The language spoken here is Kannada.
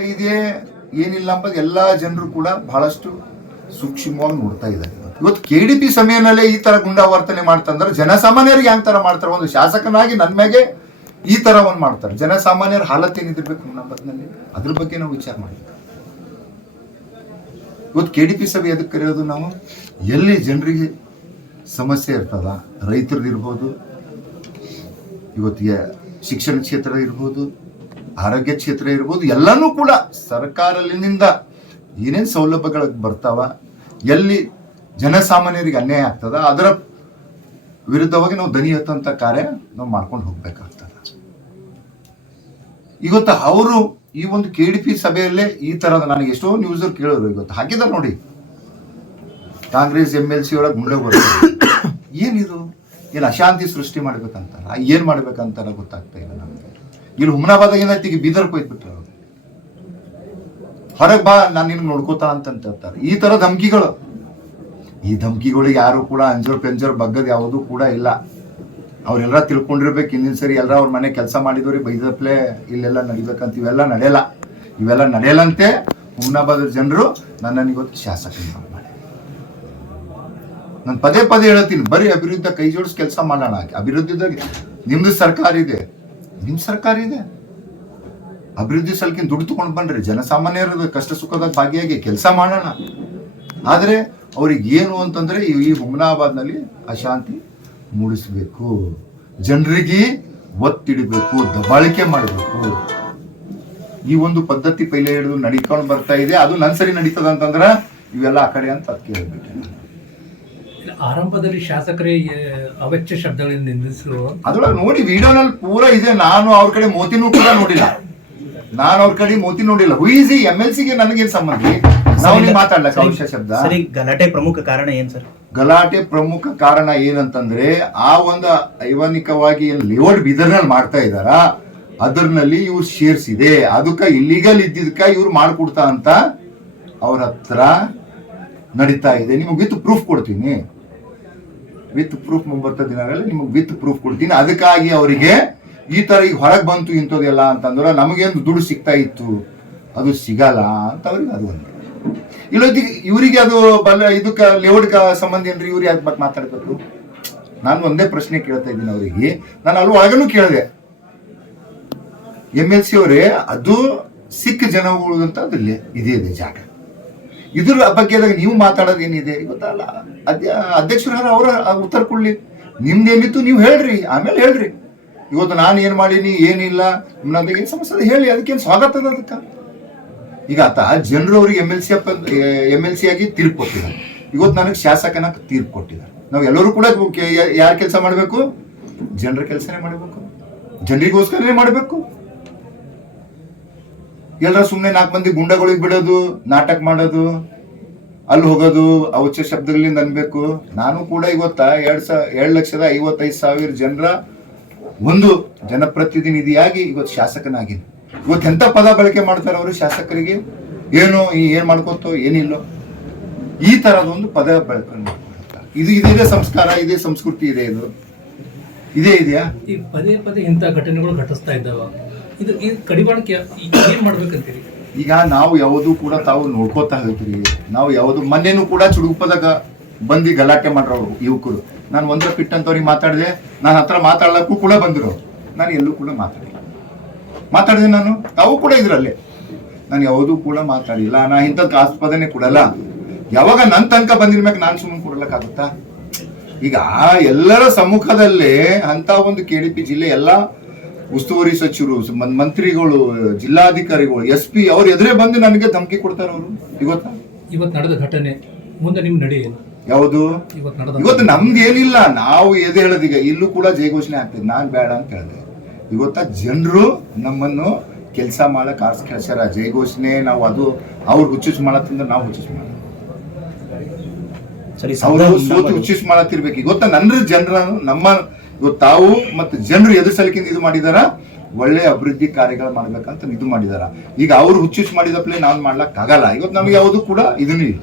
ಇದೆ ಏನಿಲ್ಲ ಅಂಬದು ಎಲ್ಲಾ ಜನರು ಕೂಡ ಬಹಳಷ್ಟು ಸೂಕ್ಷ್ಮವಾಗಿ ನೋಡ್ತಾ ಇದ್ದಾರೆ. ಇವತ್ತು KDP ಸಮಯದಲ್ಲೇ ಈ ತರ ಗುಂಡಾವರ್ತನೆ ಮಾಡ್ತಂದ್ರೆ ಜನಸಾಮಾನ್ಯರಿಗೆ ಯಾವ ತರ ಮಾಡ್ತಾರೆ? ಒಂದು ಶಾಸಕನಾಗಿ ನನ್ನ ಮೇಲೆ ಈ ತರ ಒಂದು ಮಾಡ್ತಾರೆ. ಜನಸಾಮಾನ್ಯರ ಹಾಲತ್ ಏನಿದಿರ್ಬೇಕು ನಂಬದ್ನಲ್ಲಿ ಅದ್ರ ಬಗ್ಗೆ ನಾವು ವಿಚಾರ ಮಾಡಬೇಕು. ಇವತ್ತು KDP ಸಭೆ ಎದಕ್ಕೆ ಕರೆಯೋದು? ನಾವು ಎಲ್ಲಿ ಜನರಿಗೆ ಸಮಸ್ಯೆ ಇರ್ತದ, ರೈತರದ್ದು ಇರ್ಬೋದು, ಇವತ್ತಿಗೆ ಶಿಕ್ಷಣ ಕ್ಷೇತ್ರ ಇರ್ಬೋದು, ಆರೋಗ್ಯ ಕ್ಷೇತ್ರ ಇರ್ಬೋದು, ಎಲ್ಲನೂ ಕೂಡ ಸರ್ಕಾರದಿಂದ ಏನೇನು ಸೌಲಭ್ಯಗಳು ಬರ್ತಾವ, ಎಲ್ಲಿ ಜನಸಾಮಾನ್ಯರಿಗೆ ಅನ್ಯಾಯ ಆಗ್ತದ ಅದರ ವಿರುದ್ಧವಾಗಿ ನಾವು ದನಿ ಎತ್ತಂತ ಕಾರ್ಯ ನಾವು ಮಾಡ್ಕೊಂಡು ಹೋಗ್ಬೇಕಾಗ್ತದ. ಇವತ್ತು ಅವರು ಈ ಒಂದು KDP ಸಭೆಯಲ್ಲೇ ಈ ತರದ ನನಗೆ ಎಷ್ಟೋ ನ್ಯೂಸ್ ಕೇಳೋರು ಇವತ್ತು ಹಾಕಿದಾರೆ ನೋಡಿ, ಕಾಂಗ್ರೆಸ್ MLC ಒಳಗೆ ಗುಂಡ ಏನಿದು, ಏನು ಅಶಾಂತಿ ಸೃಷ್ಟಿ ಮಾಡ್ಬೇಕಂತಾರ, ಏನ್ ಮಾಡ್ಬೇಕಂತಾರ ಗೊತ್ತಾಗ್ತಾ ಇಲ್ಲ ನಮ್ಗೆ. ಇಲ್ಲಿ ಹುಮನಾಬಾದಾಗ ಏನಾಯ್ತು, ಈಗ ಬೀದರ್ ಹೋಯ್ಬಿಟ್ರೆ ಹೊರಗೆ ಬಾ ನಾನು ನಿನ್ಗೆ ನೋಡ್ಕೋತಾ ಅಂತ ಹೇಳ್ತಾರೆ. ಈ ತರ ಧಮಕಿಗಳು, ಈ ಧಮಕಿಗಳಿಗೆ ಯಾರು ಕೂಡ ಅಂಜೋರ್ ಪೆಂಜೋರ್ ಬಗ್ಗದ್ ಯಾವುದೂ ಕೂಡ ಇಲ್ಲ. ಅವ್ರೆಲ್ಲ ತಿಳ್ಕೊಂಡಿರ್ಬೇಕು, ಹಿಂದಿನ ಸರಿ ಎಲ್ಲರ ಅವ್ರ ಮನೆ ಕೆಲಸ ಮಾಡಿದವ್ರಿಗೆ ಬೈದಪ್ಲೆ ಇಲ್ಲೆಲ್ಲ ನಡಿಬೇಕಂತ ಇವೆಲ್ಲ ನಡೆಯಲ್ಲಂತೆ ಹುಮನಾಬಾದ ಜನರು ನನ್ನನ್ನು ಇವತ್ತು ಶಾಸಕ ಮಾಡಿ. ನಾನು ಪದೇ ಹೇಳ್ತೀನಿ, ಬರೀ ಅಭಿವೃದ್ಧಿ ಕೈ ಜೋಡಿಸಿ ಕೆಲಸ ಮಾಡೋಣ. ಅಭಿವೃದ್ಧಿದಾಗ ನಿಮ್ದು ಸರ್ಕಾರ ಇದೆ, ನಿಮ್ ಸರ್ಕಾರ ಇದೆ, ಅಭಿವೃದ್ಧಿ ಸಲಕಿನ ದುಡ್ಡು ತಗೊಂಡು ಬನ್ರಿ, ಜನಸಾಮಾನ್ಯರ ಕಷ್ಟ ಸುಖದಾಗ ಭಾಗಿಯಾಗಿ ಕೆಲಸ ಮಾಡೋಣ. ಆದ್ರೆ ಅವ್ರಿಗೆ ಏನು ಅಂತಂದ್ರೆ ಈ ಹುಮನಾಬಾದ್ನಲ್ಲಿ ಅಶಾಂತಿ ಮೂಡಿಸ್ಬೇಕು, ಜನರಿಗೆ ಒತ್ತಿಡಬೇಕು, ದಬ್ಬಾಳಿಕೆ ಮಾಡಬೇಕು. ಈ ಒಂದು ಪದ್ಧತಿ ಪೈಲೆ ಹಿಡಿದು ನಡಿಕೊಂಡು ಬರ್ತಾ ಇದೆ. ಅದು ನನ್ನ ಸರಿ ನಡೀತದ ಅಂತಂದ್ರ ಇವೆಲ್ಲ ಆ ಕಡೆ ಅಂತ ಅದಕ್ಕೆ ಹೇಳ್ಬಿಟ್ಟೆ. ಆರಂಭದಲ್ಲಿ ಶಾಸಕರೇ ಅವೆಚ್ಚ ಶಬ್ದಗಳಿಂದ ನಿಂದಿಸಿರುವ ಅದ್ರೊಳಗೆ ನೋಡಿ ವಿಡಿಯೋನಲ್ಲಿ ಪೂರಾ ಇದೆ. ನಾನು ಅವ್ರ ಕಡೆ ಮೋತಿನೂ ಕೂಡ ನೋಡಿಲ್ಲ, ಹುಯಿಸಿ MLC ಗೆ ನನಗೇನು ಸಂಬಂಧ? ನಾವು ಮಾತಾಡ್ಲಕ್ಕ ಅವಶ್ಯ ಶಬ್ದ. ಗಲಾಟೆ ಪ್ರಮುಖ ಕಾರಣ ಏನ್ ಸರ್? ಗಲಾಟೆ ಪ್ರಮುಖ ಕಾರಣ ಏನಂತಂದ್ರೆ ಆ ಒಂದು ಐವಾನಿಕವಾಗಿ ಏನ್ ಲೇಔಟ್ ಬೀದರ್ನಲ್ಲಿ ಮಾಡ್ತಾ ಇದಾರ ಅದರಲ್ಲಿ ಇವ್ರು ಶೇರ್ಸ್ ಇದೆ, ಅದಕ್ಕ ಇಲ್ಲಿಗಲ್ ಇದ್ದಿದ್ಕ ಇವ್ರು ಮಾಡ್ಕೊಡ್ತಾ ಅಂತ ಅವ್ರ ಹತ್ರ ನಡೀತಾ ಇದೆ. ನಿಮಗೆ ವಿತ್ ಪ್ರೂಫ್ ಕೊಡ್ತೀನಿ, ವಿತ್ ಪ್ರೂಫ್ ಮುಂಬರ್ತ ದಿನಗಳಲ್ಲಿ ನಿಮಗೆ ವಿತ್ ಪ್ರೂಫ್ ಕೊಡ್ತೀನಿ. ಅದಕ್ಕಾಗಿ ಅವರಿಗೆ ಈ ತರ ಈಗ ಹೊರಗೆ ಬಂತು ಇಂಥದ್ದೆಲ್ಲ ಅಂತಂದ್ರೆ ನಮಗೇನು ದುಡ್ಡು ಸಿಗ್ತಾ ಇತ್ತು ಅದು ಸಿಗಲ್ಲ ಅಂತ ಅವ್ರಿಗೆ ಅದು ಒಂದು ಇಲ್ಲ. ಇವರಿಗೆ ಅದು ಇದಕ್ಕ ಲೇಔಟ್ ಸಂಬಂಧ ಏನ್ರಿ, ಇವ್ರು ಯಾಕೆ ಬಗ್ಗೆ ಮಾತಾಡ್ಬೇಕು? ನಾನು ಒಂದೇ ಪ್ರಶ್ನೆ ಕೇಳ್ತಾ ಇದ್ದೀನಿ ಅವರಿಗೆ. ನಾನು ಅಲ್ಲಿ ಒಳಗನು ಕೇಳಿದೆ, MLC ಅವರೇ ಅದು ಸಿಖ್ ಜನಗಳು ಅಂತ ಅದ್ರಲ್ಲಿ ಇದೆ ಜಾಗ, ಇದ್ರ ಬಗ್ಗೆದಾಗ ನೀವು ಮಾತಾಡೋದು ಏನಿದೆ ಗೊತ್ತಲ್ಲ. ಅಧ್ಯಕ್ಷರು ಅವರ ಉತ್ತರ ಕೊಡ್ಲಿ, ನಿಮ್ದೇನಿತ್ತು ನೀವು ಹೇಳ್ರಿ, ಆಮೇಲೆ ಹೇಳ್ರಿ. ಇವತ್ತು ನಾನು ಏನ್ ಮಾಡೀನಿ ಏನಿಲ್ಲ ನಮಗೆ ಏನ್ ಸಮಸ್ಯೆ ಹೇಳಿ, ಅದಕ್ಕೇನು ಸ್ವಾಗತ ಅದ. ಅದಕ್ಕ ಈಗ ಆತ ಜನರು ಅವ್ರಿಗೆ MLC ಆಗಿ ತೀರ್ಪು ಕೊಟ್ಟಿದ್ದಾರೆ, ಇವತ್ತು ನನಗೆ ಶಾಸಕನ ತೀರ್ಪು ಕೊಟ್ಟಿದ್ದಾರೆ. ನಾವು ಎಲ್ಲರೂ ಕೂಡ ಯಾರ ಕೆಲಸ ಮಾಡಬೇಕು? ಜನರ ಕೆಲಸನೇ ಮಾಡಬೇಕು, ಜನರಿಗೋಸ್ಕರನೇ ಮಾಡಬೇಕು. ಎಲ್ಲರ ಸುಮ್ಮನೆ 4 ಮಂದಿ ಗುಂಡಗಳಿಗೆ ಬಿಡೋದು, ನಾಟಕ ಮಾಡೋದು, ಅಲ್ಲಿ ಹೋಗೋದು, ಅವುಚ್ಚ ಶಬ್ದಗಳಿಂದ ಅನ್ಬೇಕು. ನಾನು ಕೂಡ ಇವತ್ತ 2,55,000 ಜನರ ಒಂದು ಜನಪ್ರತಿನಿಧಿಯಾಗಿ ಇವತ್ತು ಶಾಸಕನಾಗಿನಿ. ಇವತ್ತು ಎಂತ ಪದ ಬಳಕೆ ಮಾಡ್ತಾರೆ ಅವರು ಶಾಸಕರಿಗೆ, ಏನು ಏನ್ ಮಾಡ್ಕೋತೋ ಏನಿಲ್ಲೋ ಈ ತರದೊಂದು ಪದ ಬಳಕೆ ಮಾಡ್ತಾರೆ. ಇದೇ ಸಂಸ್ಕಾರ, ಇದೇ ಸಂಸ್ಕೃತಿ ಇದೆ, ಇದೇ ಇದೆಯಾ? ಈ ಪದೇ ಇಂಥ ಘಟನೆಗಳು ಘಟಿಸ್ತಾ ಇದ್ದಾವ, ಇದು ಕಡಿವಾಣಕ್ಕೆ ಏನ್ ಮಾಡ್ಬೇಕಂತೀರಿ? ಈಗ ನಾವು ಯಾವುದು ಕೂಡ ತಾವು ನೋಡ್ಕೋತಾ ಹೇಳ್ತೀರಿ. ನಾವು ಯಾವುದು ಮೊನ್ನೆನೂ ಕೂಡ ಚುಡುಪದಾಗ ಬಂದು ಗಲಾಟೆ ಮಾಡ್ರವ್ರು ಯುವಕರು. ನಾನು ಒಂದ್ರ ಪಿಟ್ ಅಂತವ್ರಿಗೆ ಮಾತಾಡಿದೆ, ನನ್ನ ಹತ್ರ ಮಾತಾಡ್ಲಕ್ಕೂ ಕೂಡ ಬಂದ್ರು. ನಾನು ಎಲ್ಲೂ ಕೂಡ ಮಾತಾಡಿದೆ ನಾನು, ತಾವು ಕೂಡ ಇದ್ರಲ್ಲೇ. ನಾನು ಯಾವುದೂ ಕೂಡ ಮಾತಾಡಿಲ್ಲ, ನಾ ಇಂಥದ್ದು ಆಸ್ಪದನೆ ಕೊಡಲ್ಲ. ಯಾವಾಗ ನನ್ನ ತನಕ ಬಂದಿರ್ಬೇಕು ನಾನು ಸುಮ್ಮನೆ ಕೊಡ್ಲಕ್ಕಾಗುತ್ತಾ? ಈಗ ಎಲ್ಲರ ಸಮ್ಮುಖದಲ್ಲೇ ಅಂತ ಒಂದು KDP ಜಿಲ್ಲೆ ಎಲ್ಲ ಉಸ್ತುವಾರಿ ಸಚಿವರು, ಮಂತ್ರಿಗಳು, ಜಿಲ್ಲಾಧಿಕಾರಿಗಳು, SP ಅವ್ರು ಎದುರೇ ಬಂದು ನನಗೆ ಧಮಕಿ ಕೊಡ್ತಾರ. ಅವರು ಇವತ್ತು ನಡೆದ ಘಟನೆ ಮುಂದೆ ನಿಮ್ ನಡೆ ಏನು? ಯಾವುದು ಇವತ್ತು ನಮ್ದು ಏನಿಲ್ಲ, ನಾವು ಎದೆ ಹೇಳೋದೀಗ ಇಲ್ಲೂ ಕೂಡ ಜಯಘೋಷಣೆ ಆಗ್ತದೆ. ನಾನ್ ಬೇಡ ಅಂತ ಹೇಳಿದೆ. ಇವತ್ತ ಜನರು ನಮ್ಮನ್ನು ಕೆಲಸ ಮಾಡಕ್ ಆರ್ಸ್ ಕೇಳ್ಸಾರ. ಜಯಘೋಷಣೆ ನಾವು ಅದು ಅವ್ರು ಹುಚ್ಚಿಸ್ ಮಾಡತ್ತಂದ್ರೆ ನಾವು ಹುಚ್ಚಿಸ್ ಮಾಡ, ಅವರು ಸೋತು ಹುಚ್ಚಿಸ್ ಮಾಡತ್ತಿರ್ಬೇಕು. ಇವತ್ತ ನನ್ನ ಜನರ ನಮ್ಮ ಇವತ್ತು ತಾವು ಮತ್ತು ಜನರು ಎದುರು ಸಲಕಿಂದ ಇದು ಮಾಡಿದಾರ, ಒಳ್ಳೆ ಅಭಿವೃದ್ಧಿ ಕಾರ್ಯಗಳು ಮಾಡ್ಬೇಕಂತ ಇದು ಮಾಡಿದಾರ. ಈಗ ಅವ್ರು ಹುಚ್ಚಿಸ್ ಮಾಡಿದಪ್ಲೆ ನಾನ್ ಮಾಡ್ಲಕ್ ಆಗಲ್ಲ. ಇವತ್ತು ನಮ್ಗೆ ಯಾವುದು ಕೂಡ ಇದನ್ನೂ ಇಲ್ಲ.